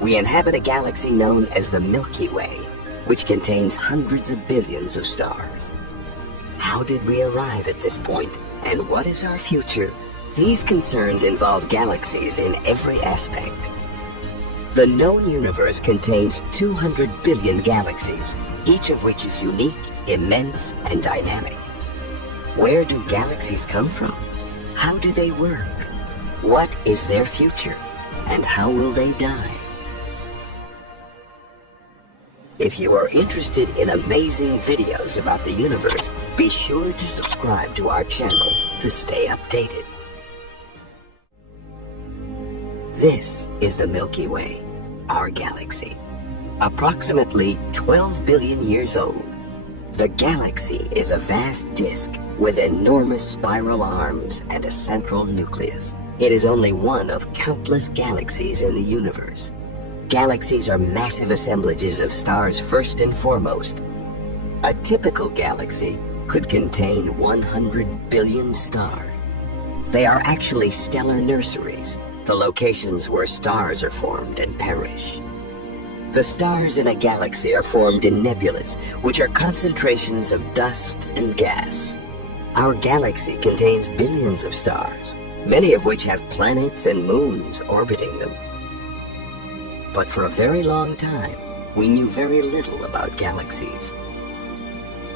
We inhabit a galaxy known as the Milky Way, which contains hundreds of billions of stars. How did we arrive at this point, and what is our future? These concerns involve galaxies in every aspect. The known universe contains 200 billion galaxies, each of which is unique, immense, and dynamic. Where do galaxies come from? How do they work? What is their future? And how will they die? If you are interested in amazing videos about the universe, be sure to subscribe to our channel to stay updated. This is the Milky Way, our galaxy. Approximately 12 billion years old, the galaxy is a vast disk with enormous spiral arms and a central nucleus. It is only one of countless galaxies in the universe. Galaxies are massive assemblages of stars first and foremost. A typical galaxy could contain 100 billion stars. They are actually stellar nurseries, the locations where stars are formed and perish. The stars in a galaxy are formed in nebulas, which are concentrations of dust and gas. Our galaxy contains billions of stars, many of which have planets and moons orbiting them. But for a very long time, we knew very little about galaxies.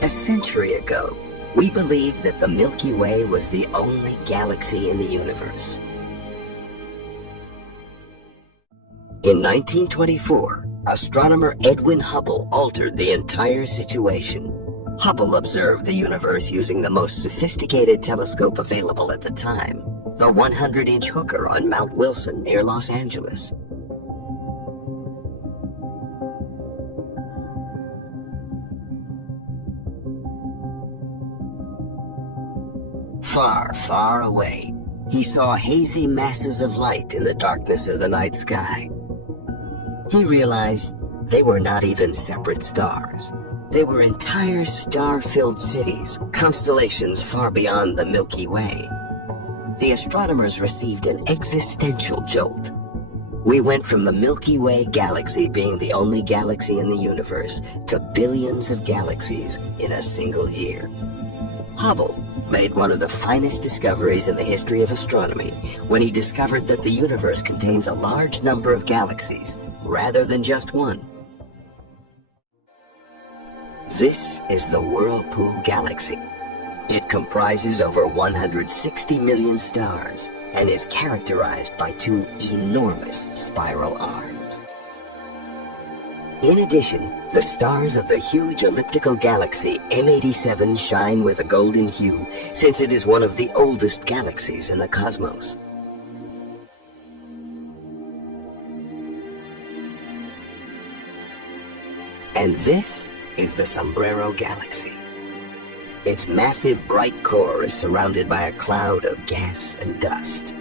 A century ago, we believed that the Milky Way was the only galaxy in the universe. In 1924, astronomer Edwin Hubble altered the entire situation. Hubble observed the universe using the most sophisticated telescope available at the time, the 100-inch Hooker on Mount Wilson near Los Angeles. Far, far away, he saw hazy masses of light in the darkness of the night sky. He realized they were not even separate stars. They were entire star-filled cities, constellations far beyond the Milky Way. The astronomers received an existential jolt. We went from the Milky Way galaxy being the only galaxy in the universe to billions of galaxies in a single year. Hubble made one of the finest discoveries in the history of astronomy when he discovered that the universe contains a large number of galaxies, rather than just one. This is the Whirlpool Galaxy. It comprises over 160 million stars and is characterized by two enormous spiral arms. In addition, the stars of the huge elliptical galaxy M87 shine with a golden hue, since it is one of the oldest galaxies in the cosmos. And this is the Sombrero Galaxy. Its massive bright core is surrounded by a cloud of gas and dust.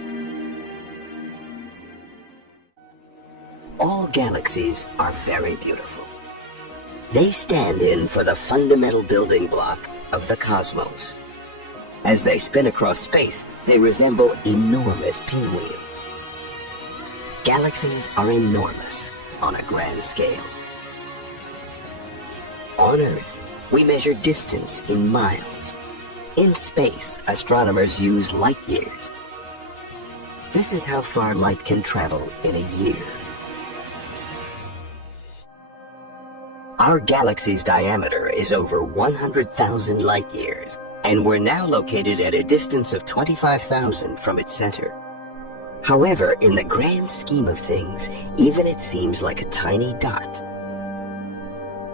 All galaxies are very beautiful. They stand in for the fundamental building block of the cosmos. As they spin across space, they resemble enormous pinwheels. Galaxies are enormous on a grand scale. On Earth, we measure distance in miles. In space, astronomers use light years. This is how far light can travel in a year. Our galaxy's diameter is over 100,000 light years, and we're now located at a distance of 25,000 from its center. However, in the grand scheme of things, even it seems like a tiny dot.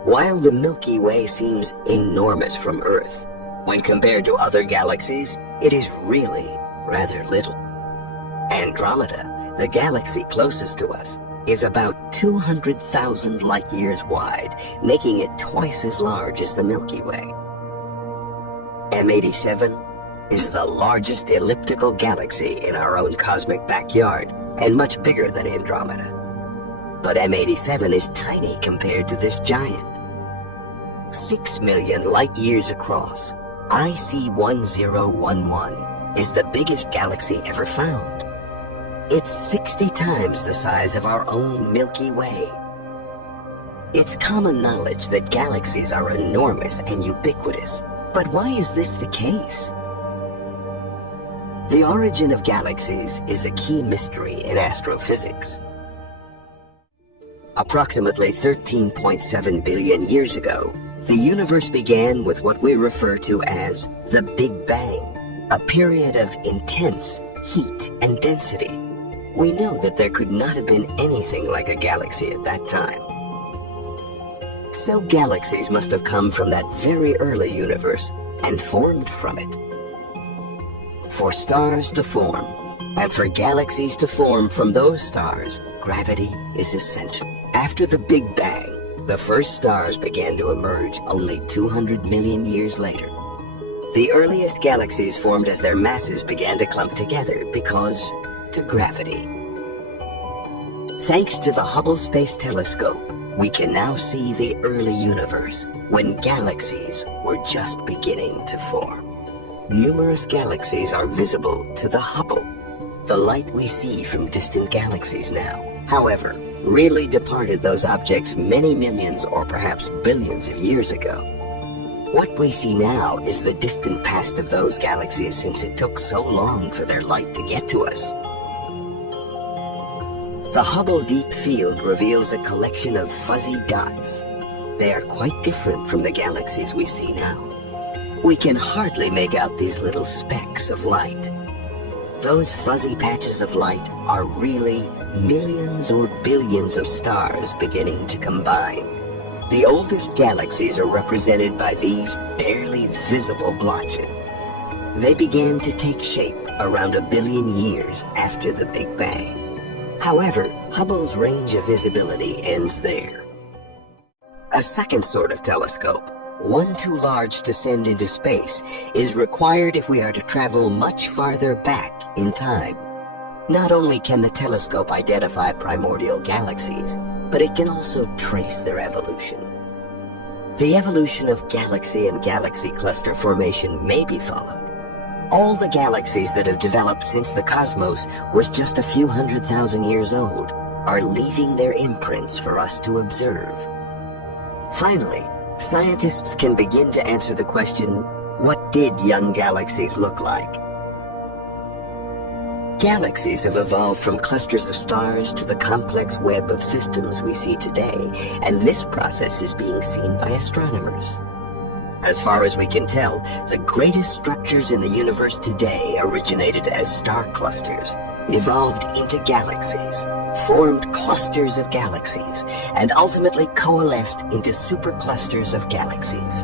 While the Milky Way seems enormous from Earth, when compared to other galaxies, it is really rather little. Andromeda, the galaxy closest to us, is about 200,000 light years wide, making it twice as large as the Milky Way. M87 is the largest elliptical galaxy in our own cosmic backyard, and much bigger than Andromeda. But M87 is tiny compared to this giant. 6 million light years across, IC1011 is the biggest galaxy ever found. It's 60 times the size of our own Milky Way. It's common knowledge that galaxies are enormous and ubiquitous. But why is this the case? The origin of galaxies is a key mystery in astrophysics. Approximately 13.7 billion years ago, the universe began with what we refer to as the Big Bang, a period of intense heat and density. We know that there could not have been anything like a galaxy at that time. So galaxies must have come from that very early universe and formed from it. For stars to form, and for galaxies to form from those stars, gravity is essential. After the Big Bang, the first stars began to emerge only 200 million years later. The earliest galaxies formed as their masses began to clump together because of gravity. Thanks to the Hubble Space Telescope, we can now see the early universe, when galaxies were just beginning to form. Numerous galaxies are visible to the Hubble, the light we see from distant galaxies now. However, really departed those objects many millions or perhaps billions of years ago. What we see now is the distant past of those galaxies, since it took so long for their light to get to us. The Hubble Deep Field reveals a collection of fuzzy dots. They are quite different from the galaxies we see now. We can hardly make out these little specks of light. Those fuzzy patches of light are really millions or billions of stars beginning to combine. The oldest galaxies are represented by these barely visible blotches. They began to take shape around 1 billion years after the Big Bang. However, Hubble's range of visibility ends there. A second sort of telescope, one too large to send into space, is required if we are to travel much farther back in time. Not only can the telescope identify primordial galaxies, but it can also trace their evolution. The evolution of galaxy and galaxy cluster formation may be followed. All the galaxies that have developed since the cosmos was just a few 100,000 years old are leaving their imprints for us to observe. Finally, scientists can begin to answer the question, what did young galaxies look like? Galaxies have evolved from clusters of stars to the complex web of systems we see today, and this process is being seen by astronomers. As far as we can tell, the greatest structures in the universe today originated as star clusters, evolved into galaxies, formed clusters of galaxies, and ultimately coalesced into superclusters of galaxies.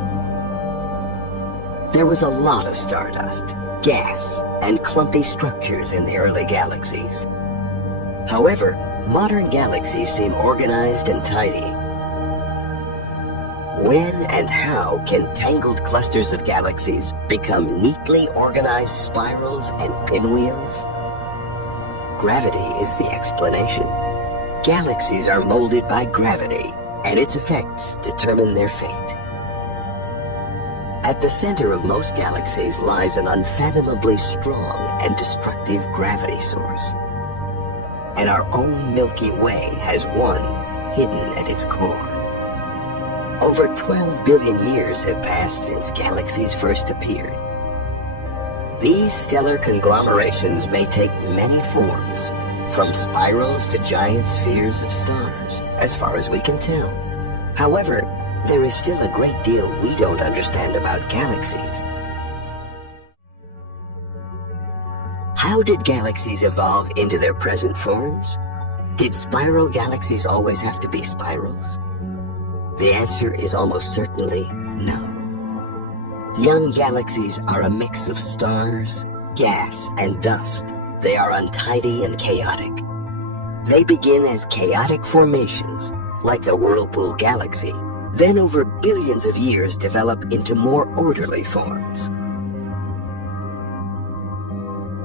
There was a lot of stardust, gas, and clumpy structures in the early galaxies. However, modern galaxies seem organized and tidy. When and how can tangled clusters of galaxies become neatly organized spirals and pinwheels? Gravity is the explanation. Galaxies are molded by gravity, and its effects determine their fate. At the center of most galaxies lies an unfathomably strong and destructive gravity source. And our own Milky Way has one hidden at its core. Over 12 billion years have passed since galaxies first appeared. These stellar conglomerations may take many forms, from spirals to giant spheres of stars, as far as we can tell. However, there is still a great deal we don't understand about galaxies. How did galaxies evolve into their present forms? Did spiral galaxies always have to be spirals? The answer is almost certainly no. Young galaxies are a mix of stars, gas, and dust. They are untidy and chaotic. They begin as chaotic formations, like the Whirlpool Galaxy, then over billions of years develop into more orderly forms.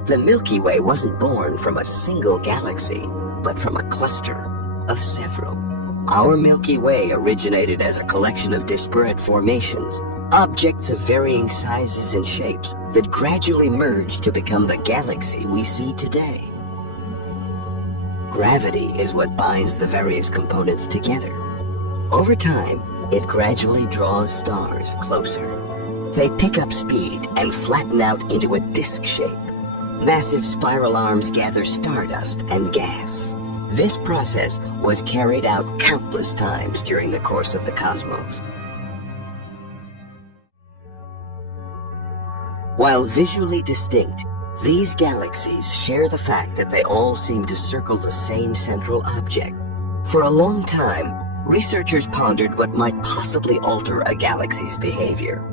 The Milky Way wasn't born from a single galaxy, but from a cluster of several. Our Milky Way originated as a collection of disparate formations, objects of varying sizes and shapes that gradually merged to become the galaxy we see today. Gravity is what binds the various components together. Over time, it gradually draws stars closer. They pick up speed and flatten out into a disk shape. Massive spiral arms gather stardust and gas. This process was carried out countless times during the course of the cosmos. While visually distinct, these galaxies share the fact that they all seem to circle the same central object. For a long time, researchers pondered what might possibly alter a galaxy's behavior.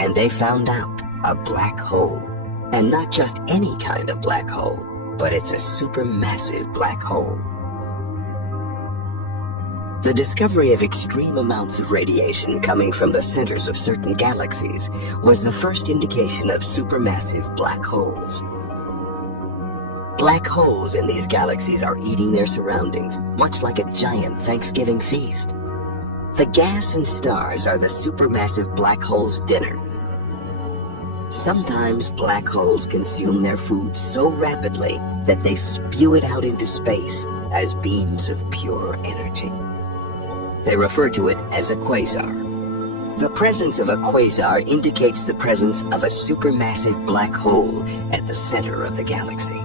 And they found out a black hole. And not just any kind of black hole, but it's a supermassive black hole. The discovery of extreme amounts of radiation coming from the centers of certain galaxies was the first indication of supermassive black holes. Black holes in these galaxies are eating their surroundings, much like a giant Thanksgiving feast. The gas and stars are the supermassive black hole's dinner. Sometimes black holes consume their food so rapidly that they spew it out into space as beams of pure energy. They refer to it as a quasar. The presence of a quasar indicates the presence of a supermassive black hole at the center of the galaxy.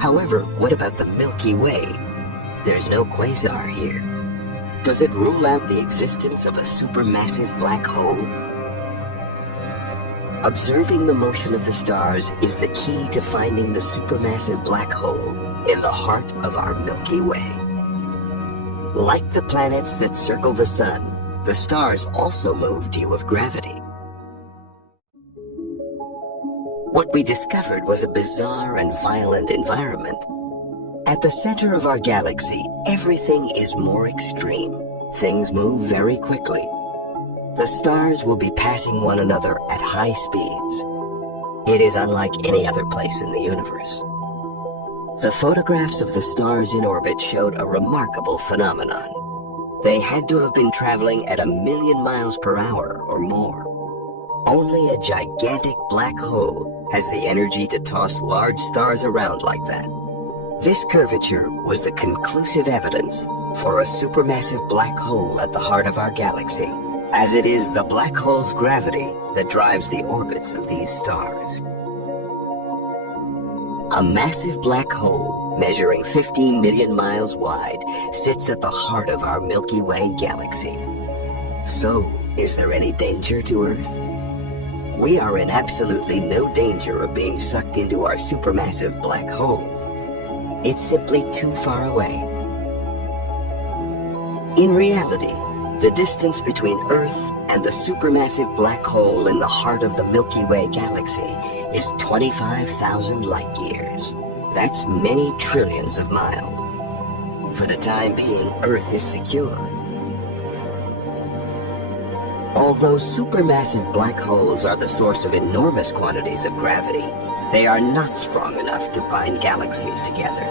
However, what about the Milky Way? There's no quasar here. Does it rule out the existence of a supermassive black hole? Observing the motion of the stars is the key to finding the supermassive black hole in the heart of our Milky Way. Like the planets that circle the sun, the stars also move due of gravity. What we discovered was a bizarre and violent environment. At the center of our galaxy, everything is more extreme. Things move very quickly. The stars will be passing one another at high speeds. It is unlike any other place in the universe. The photographs of the stars in orbit showed a remarkable phenomenon. They had to have been traveling at 1,000,000 miles per hour or more. Only a gigantic black hole has the energy to toss large stars around like that. This curvature was the conclusive evidence for a supermassive black hole at the heart of our galaxy, as it is the black hole's gravity that drives the orbits of these stars. A massive black hole, measuring 15 million miles wide, sits at the heart of our Milky Way galaxy. So, is there any danger to Earth? We are in absolutely no danger of being sucked into our supermassive black hole. It's simply too far away. In reality, the distance between Earth and the supermassive black hole in the heart of the Milky Way galaxy is 25,000 light years. That's many trillions of miles. For the time being, Earth is secure. Although supermassive black holes are the source of enormous quantities of gravity, they are not strong enough to bind galaxies together.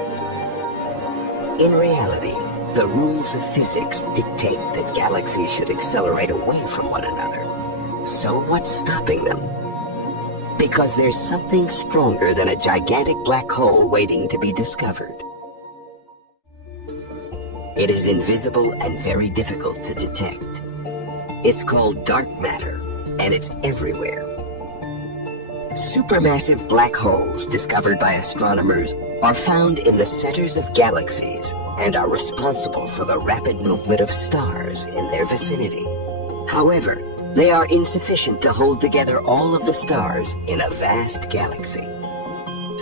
In reality, the rules of physics dictate that galaxies should accelerate away from one another. So what's stopping them? Because there's something stronger than a gigantic black hole waiting to be discovered. It is invisible and very difficult to detect. It's called dark matter, and it's everywhere. Supermassive black holes discovered by astronomers are found in the centers of galaxies and are responsible for the rapid movement of stars in their vicinity. However, they are insufficient to hold together all of the stars in a vast galaxy.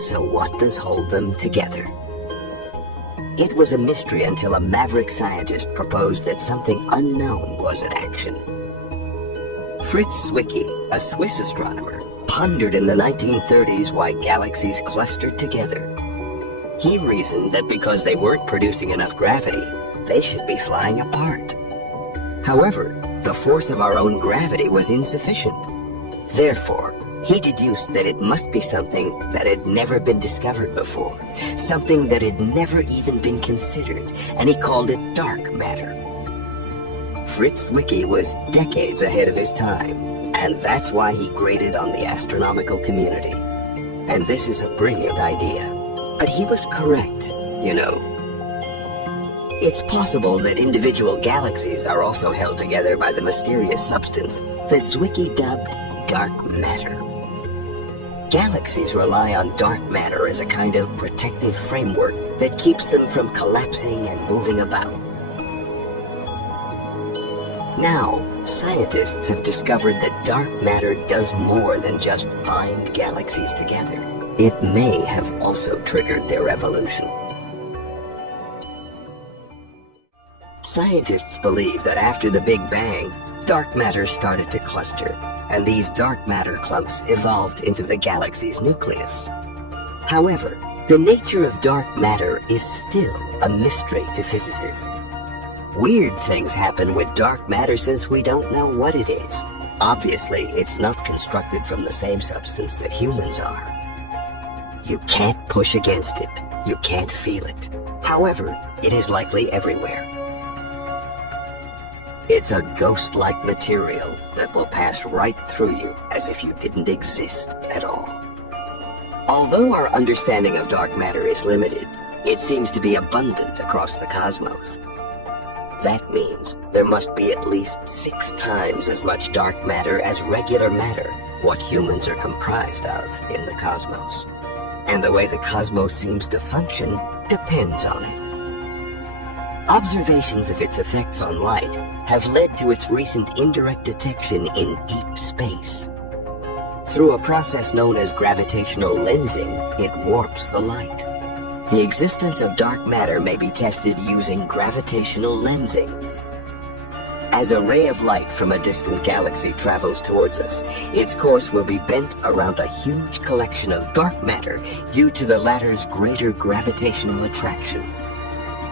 So what does hold them together? It was a mystery until a maverick scientist proposed that something unknown was in action. Fritz Zwicky, a Swiss astronomer, pondered in the 1930s why galaxies clustered together. He reasoned that because they weren't producing enough gravity, they should be flying apart. However, the force of our own gravity was insufficient. Therefore, he deduced that it must be something that had never been discovered before, something that had never even been considered, and he called it dark matter. Fritz Zwicky was decades ahead of his time, and that's why he grated on the astronomical community. And this is a brilliant idea. But he was correct, you know. It's possible that individual galaxies are also held together by the mysterious substance that Zwicky dubbed dark matter. Galaxies rely on dark matter as a kind of protective framework that keeps them from collapsing and moving about. Now, scientists have discovered that dark matter does more than just bind galaxies together. It may have also triggered their evolution. Scientists believe that after the Big Bang, dark matter started to cluster, and these dark matter clumps evolved into the galaxy's nucleus. However, the nature of dark matter is still a mystery to physicists. Weird things happen with dark matter since we don't know what it is. Obviously, it's not constructed from the same substance that humans are. You can't push against it. You can't feel it. However, it is likely everywhere. It's a ghost-like material that will pass right through you as if you didn't exist at all. Although our understanding of dark matter is limited, it seems to be abundant across the cosmos. That means there must be at least 6 times as much dark matter as regular matter, what humans are comprised of in the cosmos. And the way the cosmos seems to function depends on it. Observations of its effects on light have led to its recent indirect detection in deep space. Through a process known as gravitational lensing, it warps the light. The existence of dark matter may be tested using gravitational lensing. As a ray of light from a distant galaxy travels towards us, its course will be bent around a huge collection of dark matter due to the latter's greater gravitational attraction.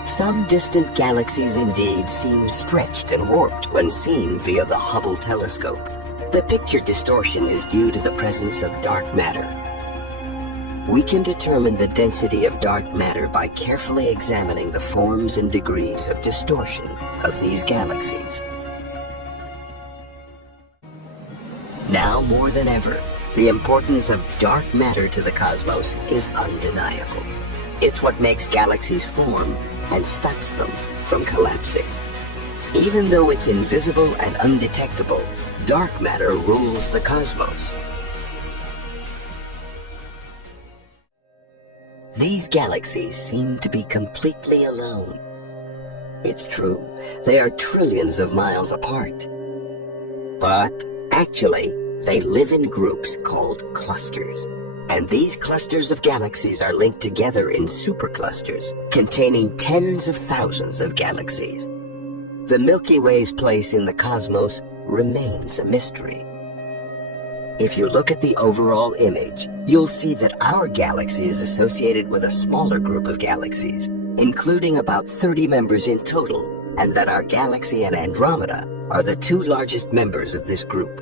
Some distant galaxies indeed seem stretched and warped when seen via the Hubble telescope. The picture distortion is due to the presence of dark matter. We can determine the density of dark matter by carefully examining the forms and degrees of distortion of these galaxies. Now more than ever, the importance of dark matter to the cosmos is undeniable. It's what makes galaxies form and stops them from collapsing. Even though it's invisible and undetectable, dark matter rules the cosmos. These galaxies seem to be completely alone. It's true, they are trillions of miles apart. But actually, they live in groups called clusters. And these clusters of galaxies are linked together in superclusters, containing tens of thousands of galaxies. The Milky Way's place in the cosmos remains a mystery. If you look at the overall image, you'll see that our galaxy is associated with a smaller group of galaxies, including about 30 members in total, and that our galaxy and Andromeda are the 2 largest members of this group.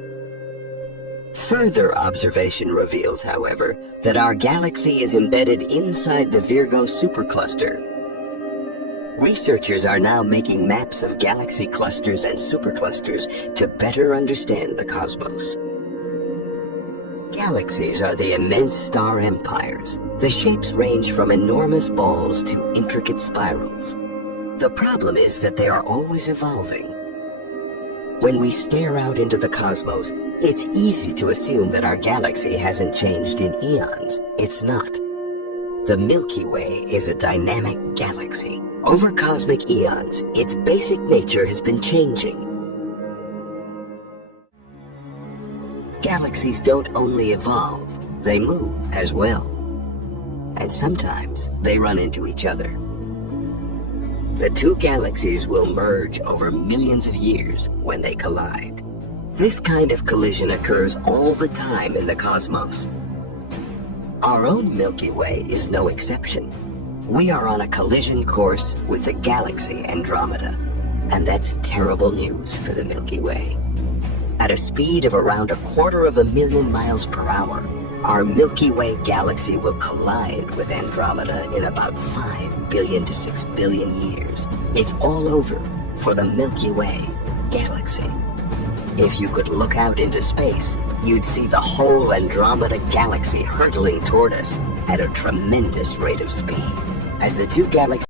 Further observation reveals, however, that our galaxy is embedded inside the Virgo supercluster. Researchers are now making maps of galaxy clusters and superclusters to better understand the cosmos. Galaxies are the immense star empires. The shapes range from enormous balls to intricate spirals. The problem is that they are always evolving. When we stare out into the cosmos, it's easy to assume that our galaxy hasn't changed in eons. It's not. The Milky Way is a dynamic galaxy. Over cosmic eons, its basic nature has been changing. Galaxies don't only evolve, they move as well. And sometimes they run into each other. The 2 galaxies will merge over millions of years when they collide. This kind of collision occurs all the time in the cosmos. Our own Milky Way is no exception. We are on a collision course with the galaxy Andromeda, and that's terrible news for the Milky Way. At a speed of around 250,000 miles per hour, our Milky Way galaxy will collide with Andromeda in about 5 billion to 6 billion years. It's all over for the Milky Way galaxy. If you could look out into space, you'd see the whole Andromeda galaxy hurtling toward us, at a tremendous rate of speed. As the two galaxies